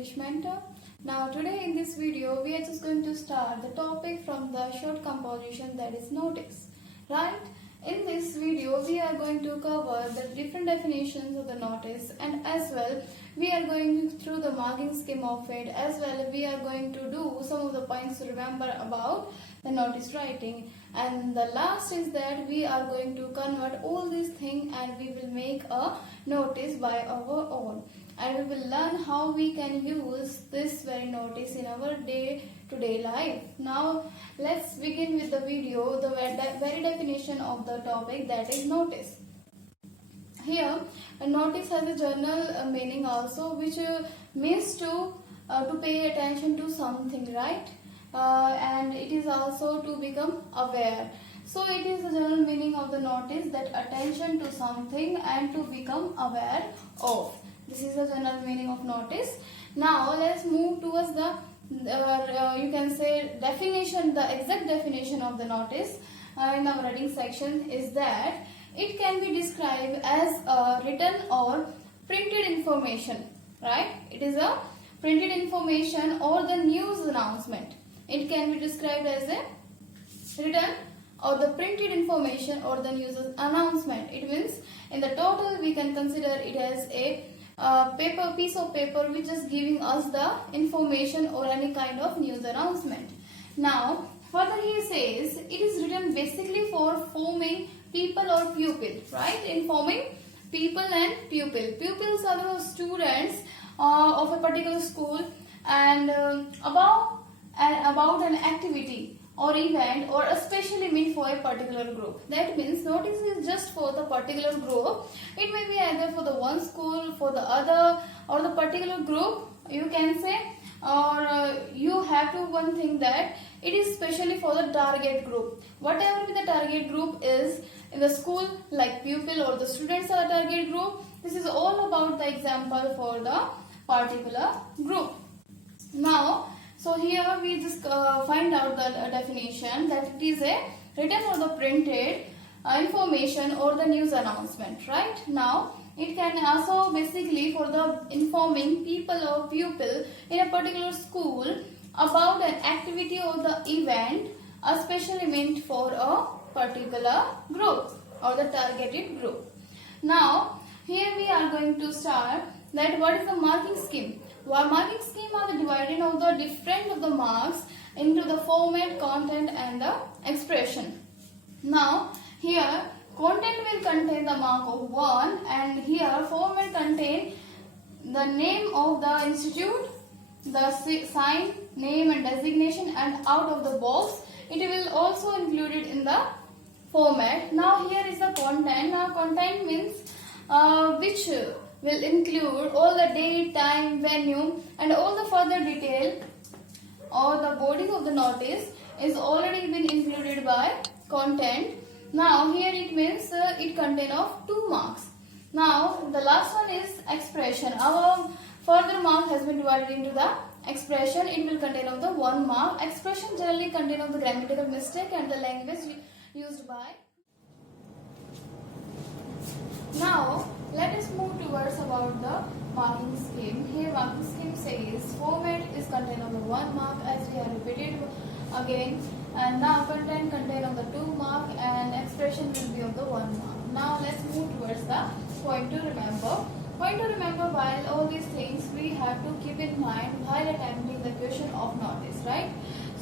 English Mentor. Now today in this video we are just going to start the topic from the short composition, that is notice. Right? In this video we are going to cover the different definitions of the notice, and as well we are going through the marking scheme of it. As well we are going to do some of the points to remember about the notice writing, and the last is that we are going to convert all these things and we will make a notice by our own, and we will learn how we can use this very notice in our day-to-day life. Now let's begin with the video, the very definition of the topic, that is notice. Here a notice has a general meaning also, which means to pay attention to something, right? And it is also to become aware. So it is the general meaning of the notice, that attention to something and to become aware of. This is the general meaning of notice. Now let's move towards the you can say definition. The exact definition of the notice in our reading section is that it can be described as a written or printed information, right? It is a printed information or the news announcement. It can be described as a written or the printed information or the news announcement. It means in the total we can consider it as a piece of paper which is giving us the information or any kind of news announcement. Now further he says it is written basically for forming people or pupil, right? Informing people and pupil. Pupils are the students of a particular school, and about an activity or event or especially meant for a particular group. That means notice is just for the particular group. It may be either for the one school, for the other, or the particular group you can say, or you have to one thing that it is specially for the target group. Whatever the target group is in the school, like pupil or the students are a target group, this is all about the example for the particular group. Now so here we just find out the definition, that it is a written or the printed information or the news announcement, right? Now it can also basically for the informing people or pupil in a particular school about an activity or the event especially meant for a particular group or the targeted group. Now here we are going to start that what is the marking scheme. Marking scheme are the dividing of the different of the marks into the format, content and the expression. Now here content will contain the mark of 1, and here format contain the name of the institute, the sign, name and designation, and out of the box it will also included in the format. Now here is the content. Now content means which will include all the date, time, venue and all the further detail, or the body of the notice is already been included by content. Now here it means it contain of 2 marks. Now the last one is expression. Our further mark has been divided into the expression. It will contain of the 1 mark. Expression generally contain of the grammatical mistake and the language used by. Now let us move towards about the marking scheme. Here marking scheme says format is contained on the 1 mark, as we have repeated again, and now content contained on the 2 mark and expression will be on the 1 mark. Now let's move towards the point to remember. Point to remember, while all these things we have to keep in mind while attempting the question of notice, right?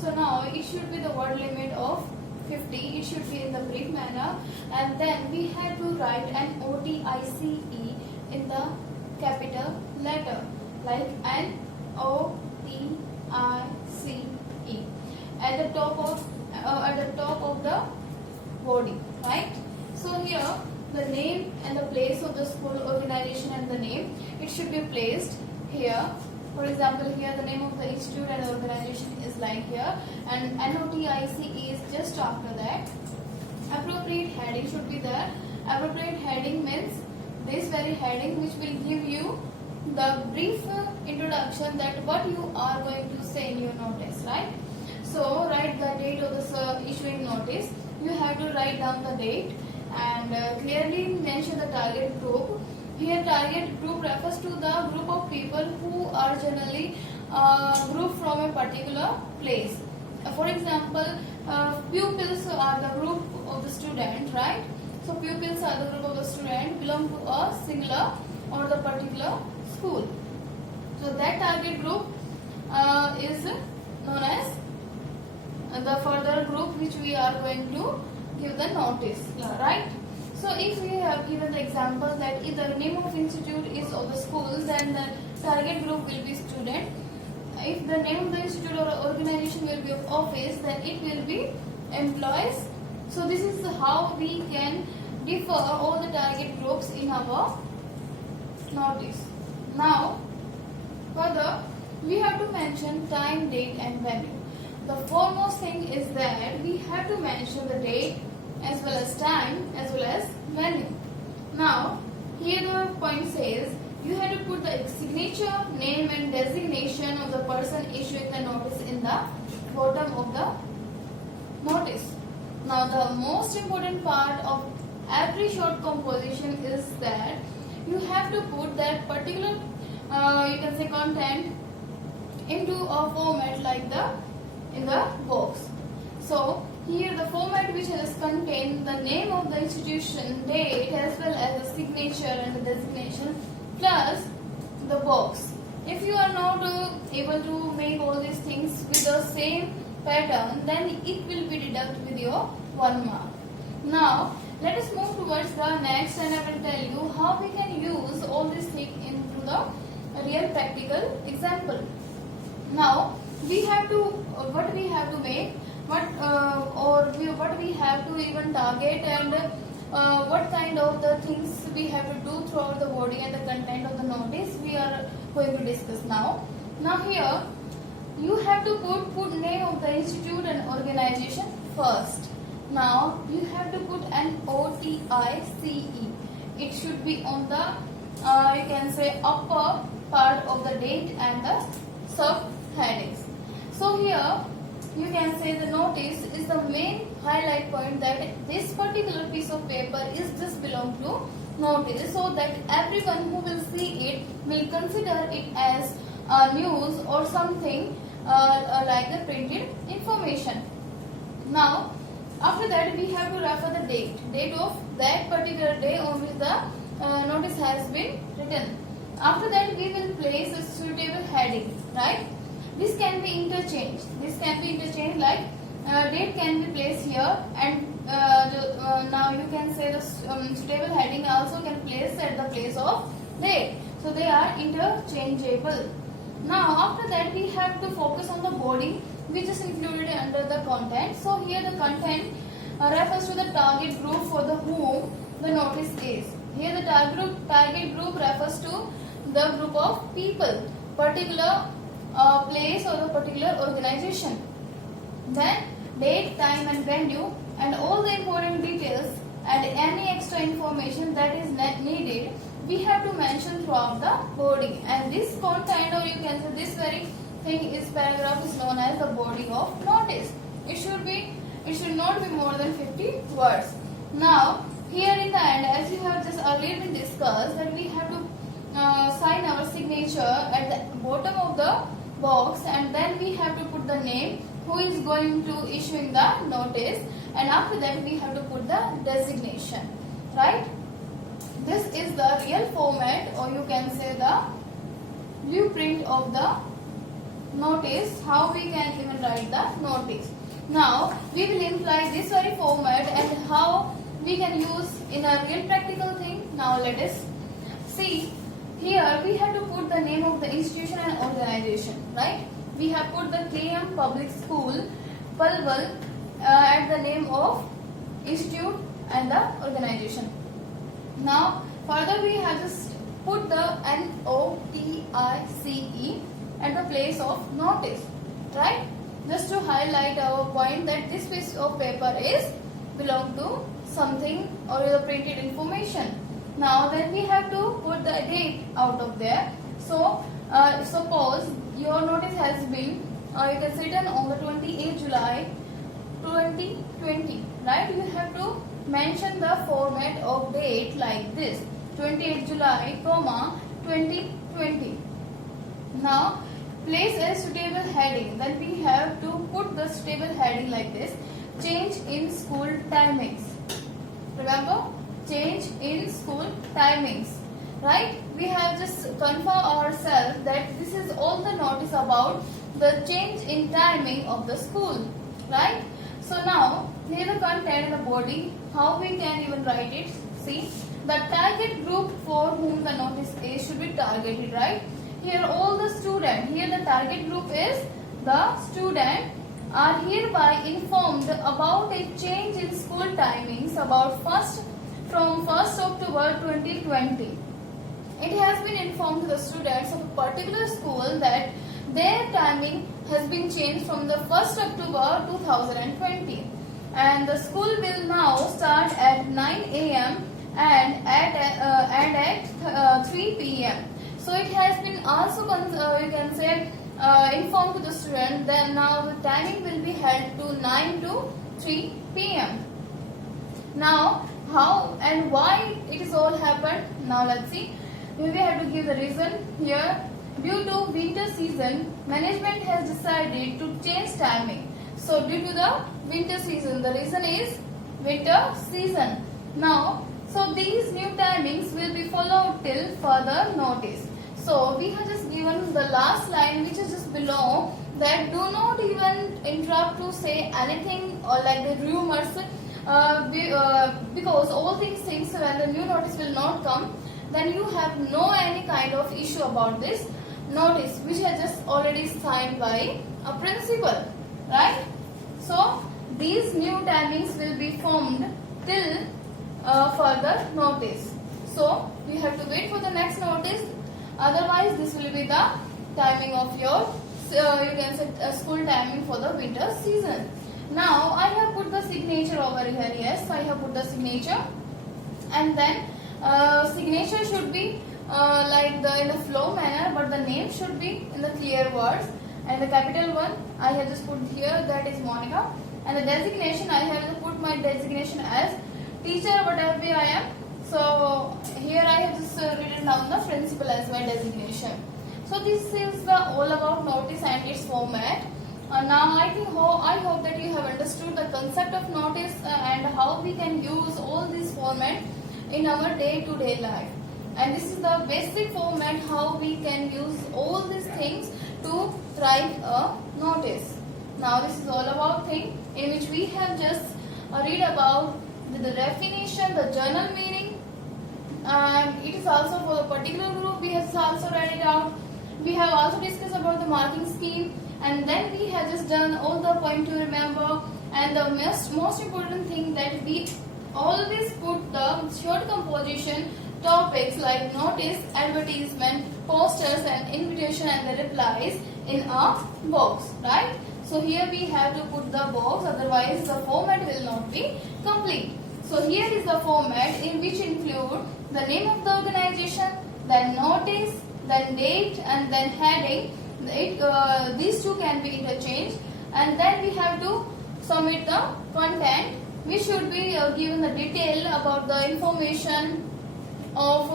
So now it should be the word limit of 50, it should be in the brief manner, and then we have to write an OTICE in the capital letter, like NOTICE at the top of the body, right? So here the name and the place of the school, organization and the name, it should be placed here. For example, here the name of the institute and organization is like here, and NOTICE is just after that. Appropriate heading should be there. Appropriate heading means this very heading which will give you the brief introduction that what you are going to say in your notice, right? So write the date of the issuing notice. You have to write down the date and clearly mention the target group Here target group refers to the group of people who are generally grouped from a particular place. For example, pupils are the group of the student, right? So pupils are the group of the student belong to a singular or the particular school. So that target group is known as the further group which we are going to give the notice, right? So if we have given the example that if the name of institute is of the school, then the target group will be student. If the name of the institute or organization will be of office, then it will be employees. So this is how we can differ all the target groups in our notice. Now further we have to mention time, date and venue. The foremost thing is that we have to mention the date as well as time as well as venue. Now here the point says you have to put the signature, name and designation of the person issuing the notice in the bottom of the notice. Now the most important part of every short composition is that you have to put that particular you can say content into a format like in the box. So here the format which has contained the name of the institution, date as well as the signature and the designation plus the box. If you are not able to make all these things with the same pattern, then it will be deducted with your 1 mark. Now let us move towards the next, and I will tell you how we can use all these things into the real practical example. Now we have to what we have to make, what we have to even target, and what kind of the things we have to do throughout the body and the content of the notice we are going to discuss now. Now here you have to put name of the institute and organization first. Now you have to put an OTICE. It should be on the you can say upper part of the date and the subheadings. So here you can say the notice is the main highlight point that this particular piece of paper is just belong to notice, so that everyone who will see it will consider it as news or something like the printed information. Now after that we have to refer the date of that particular day on which the notice has been written. After that we will place a suitable heading, right? This can be interchanged. Like date can be placed here, and now you can say the suitable heading also can place at the place of date. So they are interchangeable. Now after that we have to focus on the body, which is included under the content. So here the content refers to the target group for the whom the notice is. Here the target group refers to the group of people, particular place or the particular organization. Then date, time and venue and all the important details and any extra information that is needed we have to mention throughout the body. And this content, or you can say this very thing, is paragraph is known as the body of notice. It should not be more than 50 words. Now here in the end, as you have just earlier been discussed, that we have to sign our signature at the bottom of the box, and then we have to put the name who is going to issuing the notice, and after that we have to put the designation, right? This is the real format, or you can say the blueprint of the notice, how we can even write the notice. Now we will imply this very format and how we can use in a real practical thing. Now let us see. Here we have to put the name of the institution and organization, right? We have put the KM Public School, Palwal, at the name of institute and the organization. Now further we have just put the NOTICE at the place of notice, right? Just to highlight our point that this piece of paper is belong to something or the printed information. Now then we have to put the date out of there. So suppose your notice has been you can written on the 28th July 2020, right? You have to mention the format of date like this. 28 July, comma 2020. Now place a suitable heading. Then we have to put the suitable heading like this: change in school timings. Remember, change in school timings. Right? We have just confirm ourselves that this is all the notice about the change in timing of the school. Right? So now here the content and the body. How we can even write it? See, the target group for whom the notice is should be targeted. Right? Here all the student. Here the target group is the student are hereby informed about a change in school timings from 1st October 2020. It has been informed to the students of a particular school that their timing has been changed from the 1st October 2020, and the school will now start at 9 a.m. and at 3 p.m. So it has been also you can say informed to the student that now the timing will be held to 9 to 3 p.m. Now how and why it is all happened? Now let's see. We have to give the reason here. Due to winter season, management has decided to change timing. So due to the winter season, the reason is winter season. Now, so these new timings will be followed till further notice. So we have just given the last line which is just below, that do not even interrupt to say anything or like the rumors because all these things, when the new notice will not come, then you have no any kind of issue about this notice which has just already signed by a principal, right? So these new timings will be formed till further notice. So we have to wait for the next notice, otherwise this will be the timing of your you can say school timing for the winter season. Now I have put the signature over here. Yes, I have put the signature, and then signature should be like in a flow manner, but the name should be in the clear words. And the capital one I have just put here, that is Monica. And the designation, I have to put my designation as teacher, whatever I am. So here I have just written down the principal as my designation. So this is the all about notice and its format. Now I hope that you have understood the concept of notice and how we can use all this format in our day-to-day life. And this is the basic format how we can use all these things to write a notice. Now this is all about thing in which we have just read about the definition, the journal meaning, and it is also for the particular group. We have also read it out. We have also discussed about the marking scheme, and then we have just done all the point to remember. And the most important thing that we always put the short composition topics like notice, advertisement, posters and invitation and the replies in a box, right? So here we have to put the box, otherwise the format will not be complete. So here is the format in which include the name of the organization, then notice, then date and then heading. These two can be interchanged, and then we have to submit the content. We should be given the detail about the information of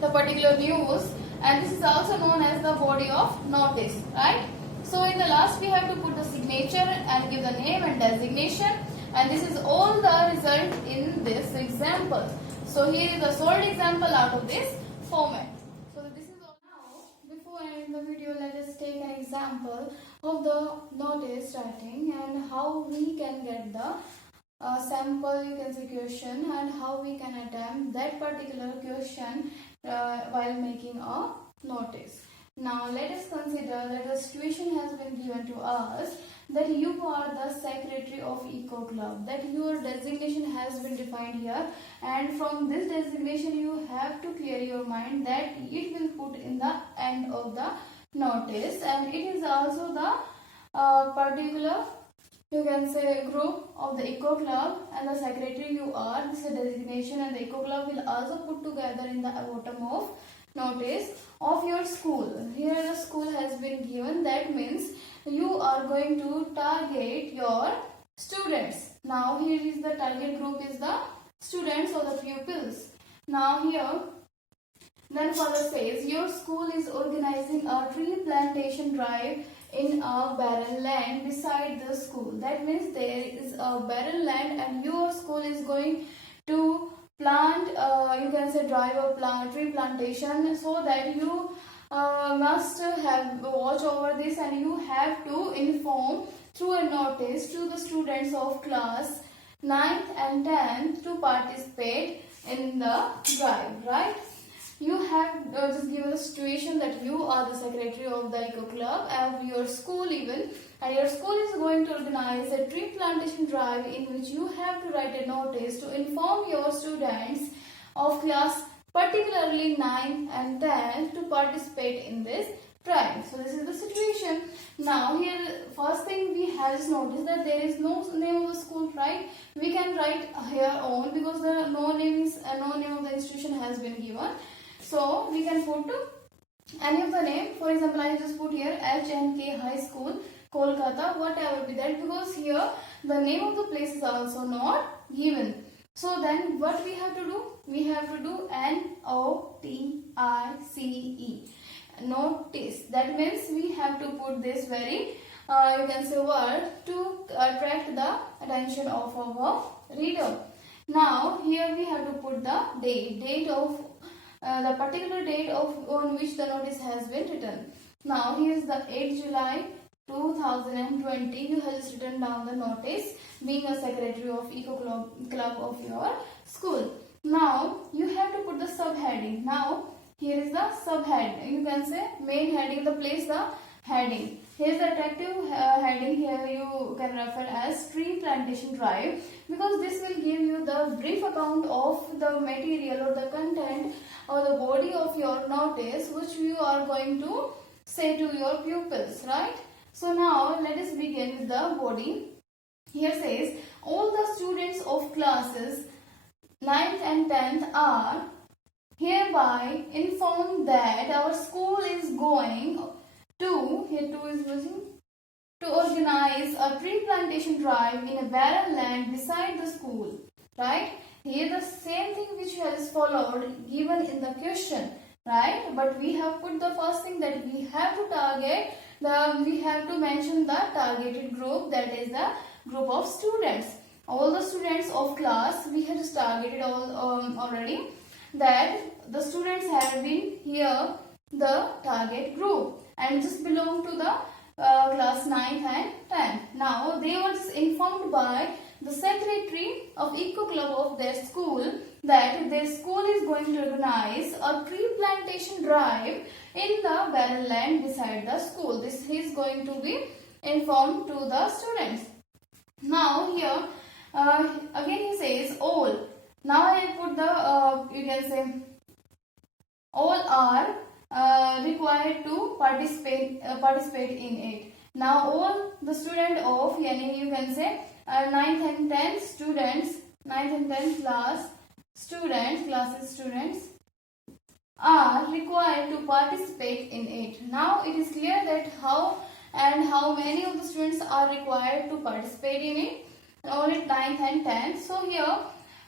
the particular news, and this is also known as the body of notice, right? So in the last we have to put the signature and give the name and designation, and this is all the result in this example. So here is the solid example out of this format. So this is all. Now before I end the video, let us take an example of the notice writing and how we can get the sample, you can say, question, and how we can attempt that particular question while making a notice. Now let us consider that the situation has been given to us that you are the secretary of Eco Club, that your designation has been defined here, and from this designation you have to clear your mind that it will put in the end of the notice, and it is also the particular, you can say, group of the Eco Club, and the secretary you are, this is a designation, and the Eco Club will also put together in the bottom of notice of your school. Here the school has been given, that means you are going to target your students. Now here is the target group is the students or the pupils. Now here Then further says, your school is organizing a tree plantation drive in a barren land beside the school. That means there is a barren land and your school is going to plant, you can say drive a tree plantation, so that you must have watch over this, and you have to inform through a notice to the students of class 9th and 10th to participate in the drive, right? You have just given the situation that you are the secretary of the eco club of your school even, and your school is going to organize a tree plantation drive in which you have to write a notice to inform your students of class particularly 9th and 10th to participate in this drive. So this is the situation. Now here first thing we have is notice that there is no name of the school, right? We can write here on because the no name of the institution has been given. So we can put any of the name. For example, I just put here HNK High School, Kolkata, whatever be that, because here the name of the place is also not given. So then what we have to do? We have to do NOTICE. Notice. That means we have to put this very you can say word to attract the attention of our reader. Now here we have to put the date of the particular date on which the notice has been written. Now here is the 8th July 2020. You have just written down the notice, being a secretary of eco club of your school. Now you have to put the subheading. Now here is the subhead. You can say main heading, the place the heading. Here is the attractive heading. Here you can refer as tree plantation drive, because this will give you the brief account of the material or the content or the body of your notice which you are going to say to your pupils, right? So now let us begin with the body. Here says, all the students of classes 9th and 10th are hereby informed that our school is going to, here 2 is using, to organize a tree plantation drive in a barren land beside the school, right? Here the same thing which has followed given in the question, right? But we have put the first thing that we have to target, we have to mention the targeted group, that is the group of students. All the students of class, we have just targeted already, that the students have been here the target group and just belong to the class 9th and 10th. Now they were just informed by the secretary of eco club of their school that their school is going to organize a tree plantation drive in the barren land beside the school. This is going to be informed to the students. Now here again he says all. Now I put the you can say all are required to participate in it. Now all the student of, you can say 9th and 10th students, 9th and 10th classes students are required to participate in it. Now it is clear that how many of the students are required to participate in it. Only 9th and 10th. So here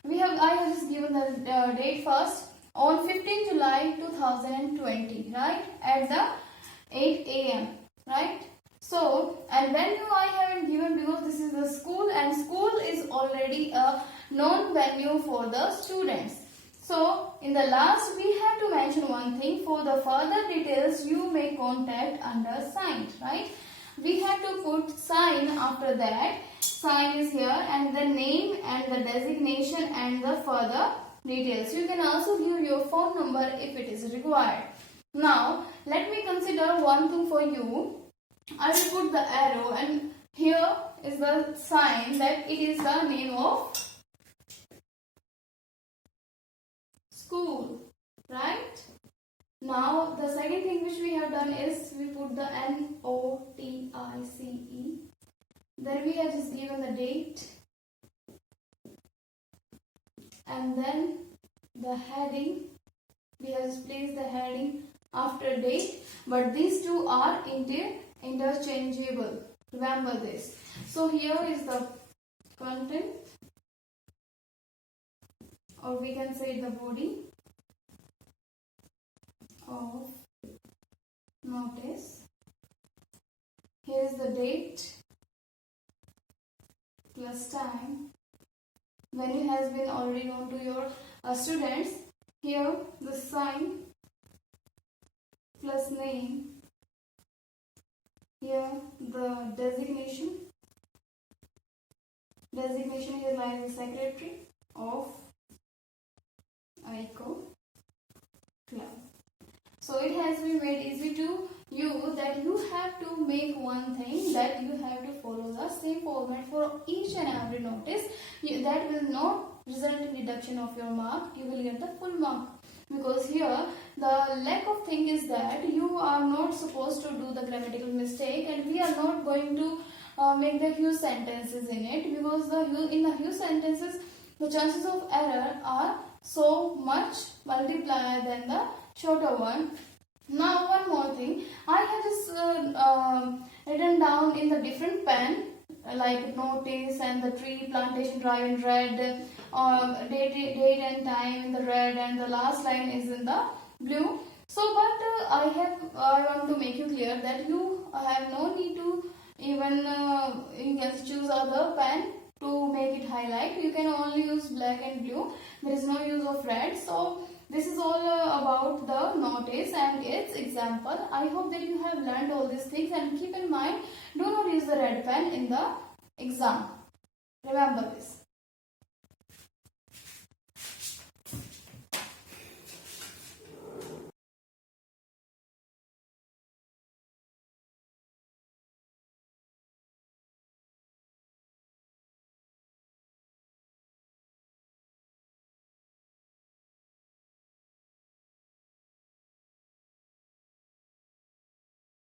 I have just given the date first. On 15 July 2020, right, at the 8 a.m. right? So, and venue I haven't given because this is the school and school is already a known venue for the students. So, in the last we have to mention one thing. For the further details you may contact undersigned, right? We have to put sign after that. Sign is here and the name and the designation and the further details. You can also give your phone number if it is required. Now let me consider one thing for you. I will put the arrow and here is the sign that it is the name of school, right? Now the second thing which we have done is we put the NOTICE. Then we have just given the date. And then the heading, we have placed the heading after date, but these two are interchangeable. Remember this. So here is the content, or we can say the body. of notice. Here is the date plus time. Venue has been already known to your students. Here the sign plus name. Here the designation. Designation here lies the secretary of ICO club. So it has been made easy to you that you have to make one thing, that you have to follow the same format for each and every notice. That will not result in deduction of your mark. You will get the full mark, because here the lack of thing is that you are not supposed to do the grammatical mistake, and we are not going to make the huge sentences in it, because in the huge sentences the chances of error are so much multiplied than the shorter one. Now one more thing, I have just written down in the different pen, like notice and the tree plantation drive in red, date and time in the red, and the last line is in the blue. So but I want to make you clear that you have no need to even you can choose other pen to make it highlight. You can only use black and blue. There is no use of red. So this is all about the notice and its example. I hope that you have learned all these things, and keep in mind, do not use the red pen in the exam. Remember this.